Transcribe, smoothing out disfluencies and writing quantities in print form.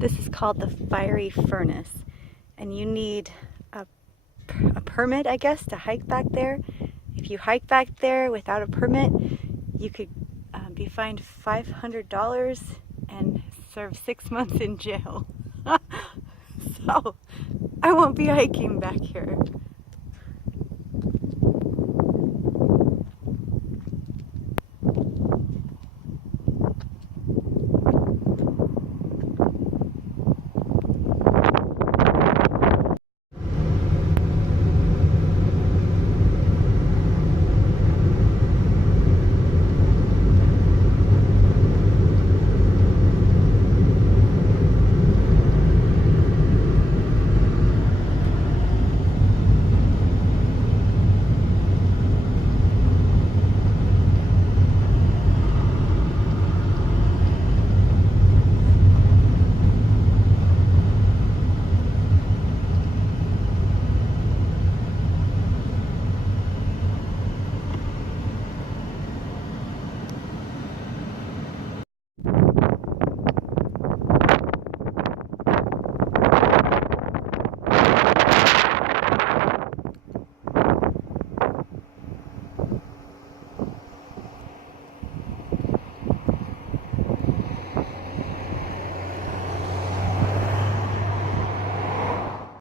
This is called the Fiery Furnace, and you need a permit, I guess, to hike back there. If you hike back there without a permit, you could be fined $500 and serve 6 months in jail. So I won't be hiking back here.